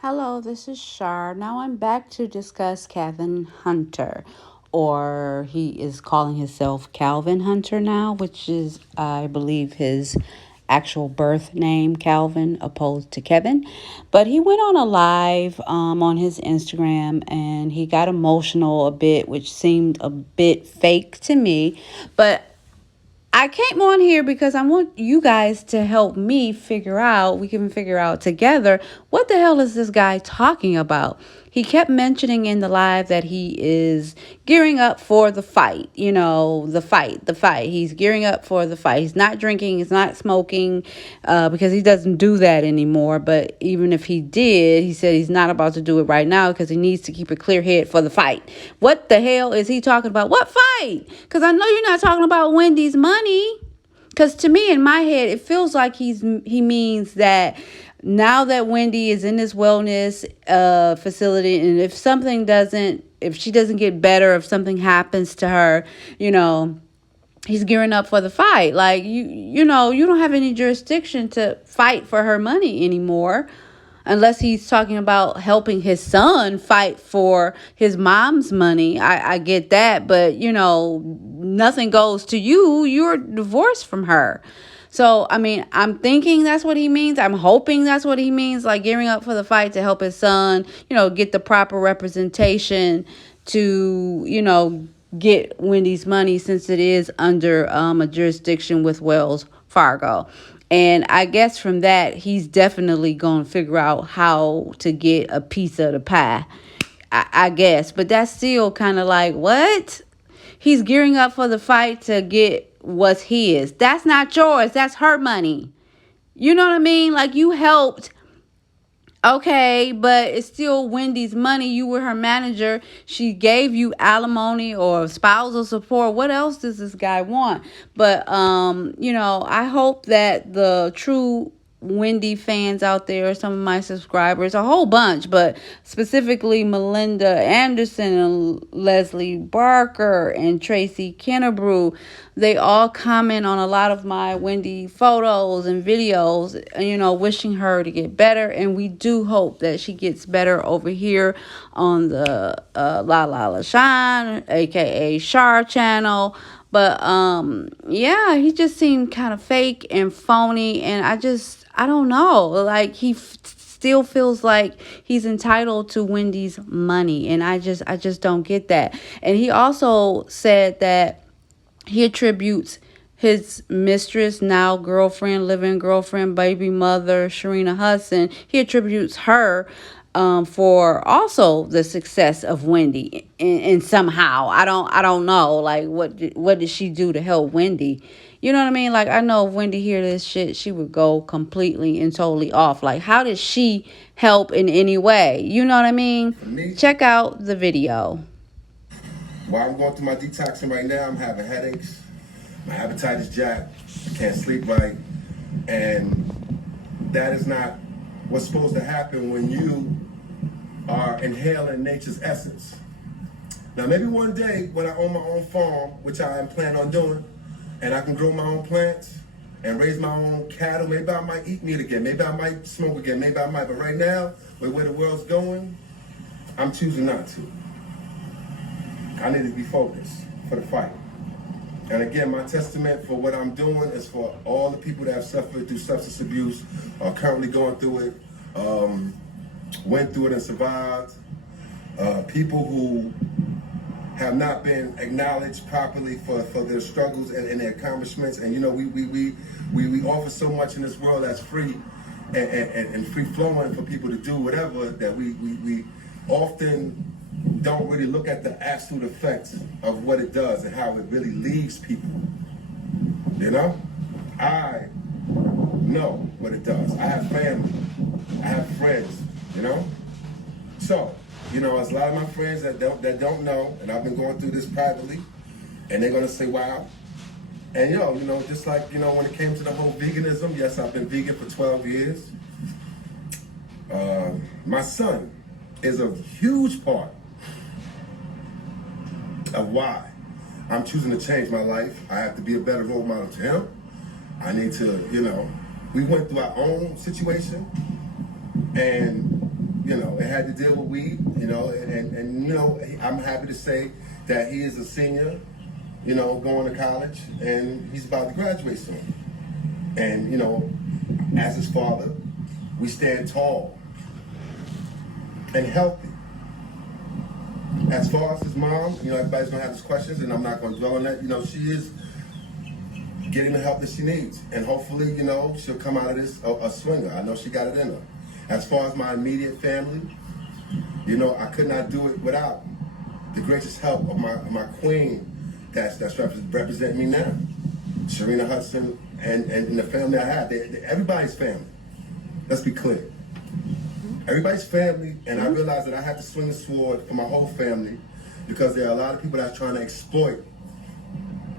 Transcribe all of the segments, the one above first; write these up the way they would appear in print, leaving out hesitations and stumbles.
Hello, this is Shar. Now I'm back to discuss Kevin Hunter, or he is calling himself Calvin Hunter now, which is, I believe, his actual birth name, Calvin, opposed to Kevin. But he went on a live on his Instagram and he got emotional a bit, which seemed a bit fake to me. But I came on here because I want you guys to help me figure out, we can figure out together, what the hell is this guy talking about? He kept mentioning in the live that he is gearing up for the fight, the fight. He's gearing up for the fight. He's not drinking, he's not smoking, because he doesn't do that anymore. But even if he did, he said he's not about to do it right now because he needs to keep a clear head for the fight. What the hell is he talking about? What fight? Because I know you're not talking about Wendy's money. Because to me, in my head, it feels like he means that now that Wendy is in this wellness facility, and if she doesn't get better, if something happens to her, you know, he's gearing up for the fight. Like you don't have any jurisdiction to fight for her money anymore, unless he's talking about helping his son fight for his mom's money. I get that, but nothing goes to you. You're divorced from her. So, I mean, I'm thinking that's what he means. I'm hoping that's what he means, like gearing up for the fight to help his son, get the proper representation to, get Wendy's money, since it is under a jurisdiction with Wells Fargo. And I guess from that, he's definitely going to figure out how to get a piece of the pie, I guess. But that's still kind of like, what? He's gearing up for the fight to get what's his. That's not yours. That's her money. You know what I mean? Like, you helped. Okay, but it's still Wendy's money. You were her manager. She gave you alimony or spousal support. What else does this guy want? But I hope that the true Wendy fans out there, some of my subscribers, a whole bunch, but specifically Melinda Anderson and Leslie Barker and Tracy Kennebrew, they all comment on a lot of my Wendy photos and videos, wishing her to get better. And we do hope that she gets better over here on the La La La Shine, aka Shar channel. But yeah, he just seemed kind of fake and phony, and I don't know. Like, still feels like he's entitled to Wendy's money, and I just don't get that. And he also said that he attributes his mistress, now girlfriend, living girlfriend, baby mother, Sharina Hudson. He attributes her for also the success of Wendy, and somehow I don't know, like, what did she do to help Wendy? You know what I mean? Like, I know if Wendy hear this shit, she would go completely and totally off. Like, how did she help in any way? You know what I mean? Check out the video. While I'm going through my detoxing right now, I'm having headaches. My appetite is jacked. I can't sleep right. And that is not what's supposed to happen when you are inhaling nature's essence. Now, maybe one day when I own my own farm, which I am planning on doing, and I can grow my own plants and raise my own cattle, maybe I might eat meat again. Maybe I might smoke again. Maybe I might. But right now, with where the world's going, I'm choosing not to. I need to be focused for the fight. And again, my testament for what I'm doing is for all the people that have suffered through substance abuse, are currently going through it, went through it and survived. People who have not been acknowledged properly for their struggles and their accomplishments. And we offer so much in this world that's free and free flowing for people to do whatever, that we often don't really look at the absolute effects of what it does and how it really leaves people. I know what it does. I have family. I have friends. So, there's a lot of my friends that don't know, and I've been going through this privately, and they're gonna say, "Wow." And just like when it came to the whole veganism, yes, I've been vegan for 12 years. My son is a huge part of why I'm choosing to change my life. I have to be a better role model to him. I need to, we went through our own situation, and it had to deal with weed, and I'm happy to say that he is a senior, going to college, and he's about to graduate soon. And, as his father, we stand tall and healthy. As far as his mom, everybody's gonna have his questions, and I'm not gonna dwell on that. She is getting the help that she needs, and hopefully, she'll come out of this a swinger. I know she got it in her. As far as my immediate family, I could not do it without the gracious help of my queen that's representing me now, Sharina Hudson, and the family I have. Everybody's family. Let's be clear. Everybody's family, and I realized that I had to swing the sword for my whole family because there are a lot of people that's trying to exploit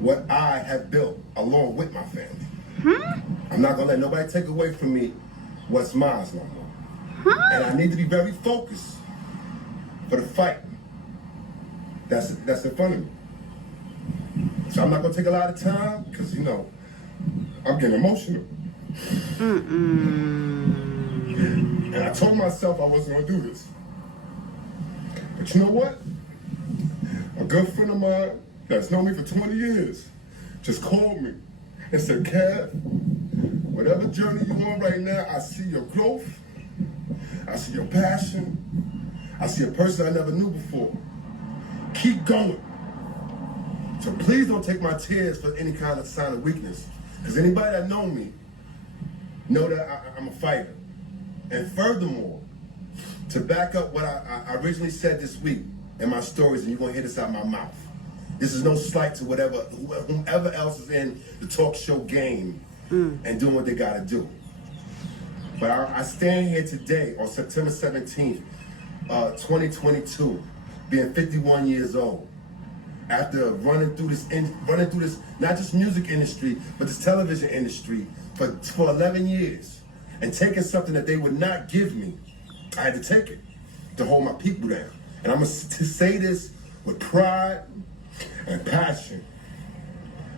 what I have built along with my family. I'm not gonna let nobody take away from me what's mine no more. And I need to be very focused for the fight that's in front of me. So I'm not gonna take a lot of time because I'm getting emotional. And I told myself I wasn't gonna do this. But you know what? A good friend of mine that's known me for 20 years just called me and said, Kev, whatever journey you're on right now, I see your growth, I see your passion, I see a person I never knew before. Keep going. So please don't take my tears for any kind of sign of weakness. Because anybody that know me know that I'm a fighter. And furthermore, to back up what I originally said this week in my stories, and you're going to hear this out of my mouth. This is no slight to whomever else is in the talk show game and doing what they got to do. But I stand here today on September 17th, 2022, being 51 years old, after running through this, not just music industry, but this television industry for 11 years. And taking something that they would not give me, I had to take it to hold my people down. And I'm going to say this with pride and passion.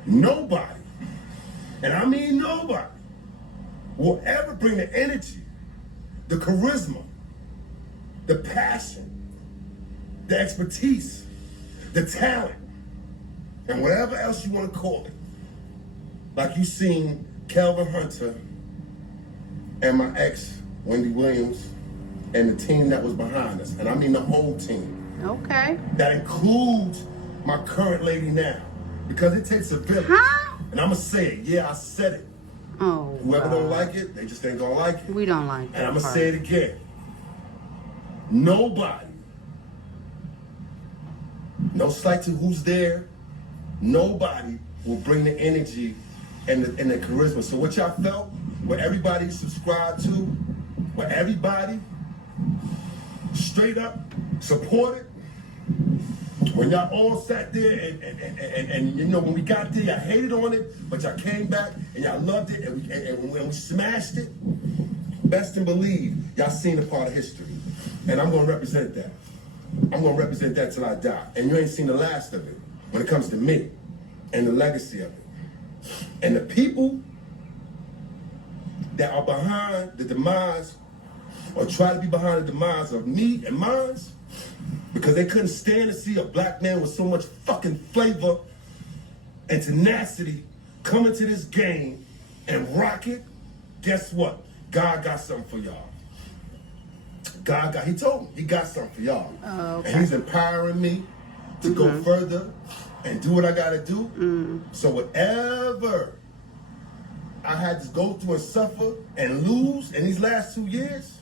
Nobody, and I mean nobody, will ever bring the energy, the charisma, the passion, the expertise, the talent, and whatever else you want to call it, like you seen Calvin Hunter and my ex, Wendy Williams, and the team that was behind us. And I mean the whole team. Okay. That includes my current lady now. Because it takes a village. And I'm going to say it. Yeah, I said it. Oh, Whoever God. don't like it, they just ain't going to like it. We don't like it. And I'm going to say it again. Nobody, no slight to who's there, nobody will bring the energy and the charisma. So what y'all felt, what everybody subscribed to, what everybody straight up supported, when y'all all sat there and when we got there, y'all hated on it, but y'all came back and y'all loved it, and when we smashed it, best and believe, y'all seen a part of history. And I'm gonna represent that. I'm gonna represent that till I die. And you ain't seen the last of it when it comes to me and the legacy of it. And the people that are behind the demise or try to be behind the demise of me and mine because they couldn't stand to see a black man with so much fucking flavor and tenacity come into this game and rock it, guess what? God got something for y'all. He told me, he got something for y'all. Oh, okay. And he's empowering me to go further and do what I gotta do. So whatever I had to go through and suffer and lose in these last 2 years,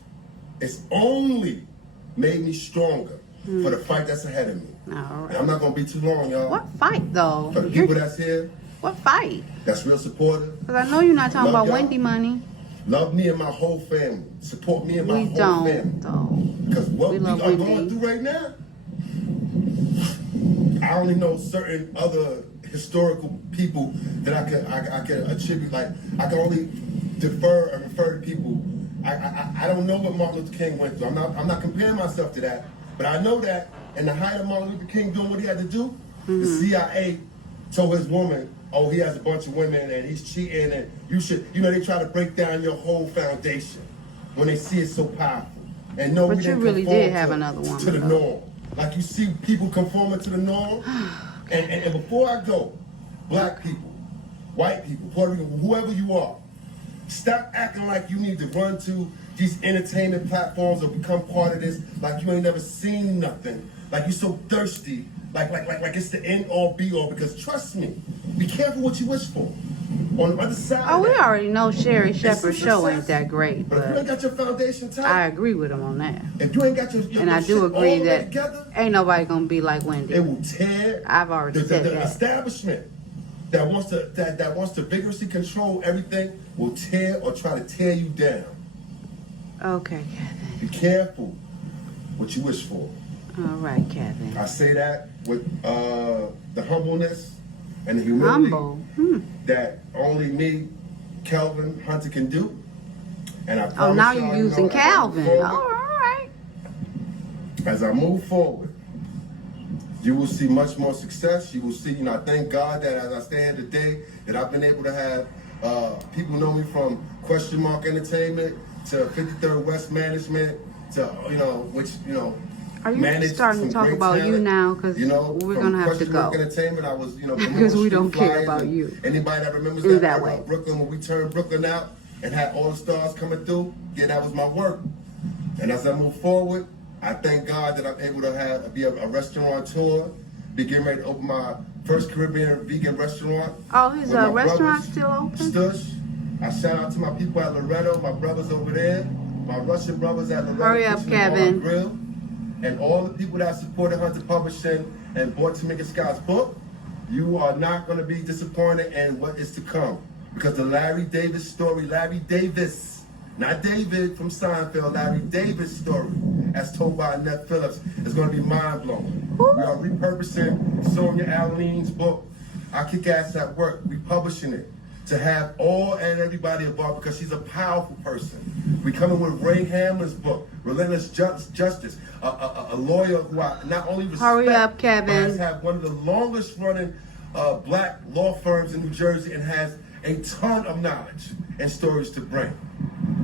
it's only made me stronger for the fight that's ahead of me. All right. And I'm not gonna be too long, y'all. What fight, though? For the people that's here, What fight? that's real supportive. Because I know you're not talking Love about y'all. Wendy money. Love me and my whole family. Support me and my We whole don't, family. though. Because what We we are love Wendy. going through right now, I only know certain other historical people that I can attribute. Like I can only defer and refer to people. I don't know what Martin Luther King went through. I'm not comparing myself to that, but I know that in the height of Martin Luther King doing what he had to do, the CIA told his woman, "Oh, he has a bunch of women and he's cheating, and you should." They try to break down your whole foundation when they see it so powerful. And no, we But you didn't really conform did have to, another to woman, the though. norm. Like you see people conforming to the norm. And before I go, black people, white people, Puerto Rican, whoever you are, stop acting like you need to run to these entertainment platforms or become part of this like you ain't never seen nothing. Like you're so thirsty, like it's the end all be all. Because trust me, be careful what you wish for. On the other side Oh, of we that, already know Sherry it's some Shepherd's show ain't success. that great, But if you but ain't got your foundation tight, I agree with him on that. if you ain't got your And I do shit agree all the way that together, ain't nobody gonna be like Wendy. it will tear I've already said the that. establishment that wants to vigorously control everything will tear or try to tear you down. Okay, Kevin. Be careful what you wish for. All right, Kevin. I say that with the humbleness and the humility Humble. that only me, Calvin Hunter, can do. And I promise Oh, now y'all, you're you using know, Calvin. as I move All forward, right. as I move forward, you will see much more success. You will see, I thank God that as I stand today, that I've been able to have people know me from Question Mark Entertainment to 53rd West Management to, which, Are you managed starting some to talk great about talent. you now? Because we're From going to have to Question Mark go. Entertainment, I was, Because we don't care flyers about and you. Anybody that remembers That that era way. of Brooklyn, when we turned Brooklyn out and had all the stars coming through, yeah, that was my work. And as I move forward, I thank God that I'm able to be a restaurateur, be getting ready to open my first Caribbean vegan restaurant. Oh, his with my restaurant brothers, still open? Stush. I shout out to my people at Loretto, my brothers over there, my Russian brothers at Loretto. Hurry up, Kitchen and Kevin. Bar Grill, and all the people that supported Hunter Publishing and bought Tamika Scott's book. You are not going to be disappointed in what is to come. Because the Larry Davis story, Larry Davis, not David from Seinfeld, Larry Davis story, as told by Annette Phillips, is going to be mind-blowing. We are repurposing Sonia Allen's book, I Kick Ass at Work, republishing it to have all and everybody involved because she's a powerful person. We coming with Ray Hamlin's book, Relentless Justice, a lawyer who I not only respect, Hurry up, Kevin. but has had one of the longest running black law firms in New Jersey and has a ton of knowledge and stories to bring.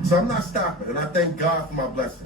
So I'm not stopping, and I thank God for my blessings.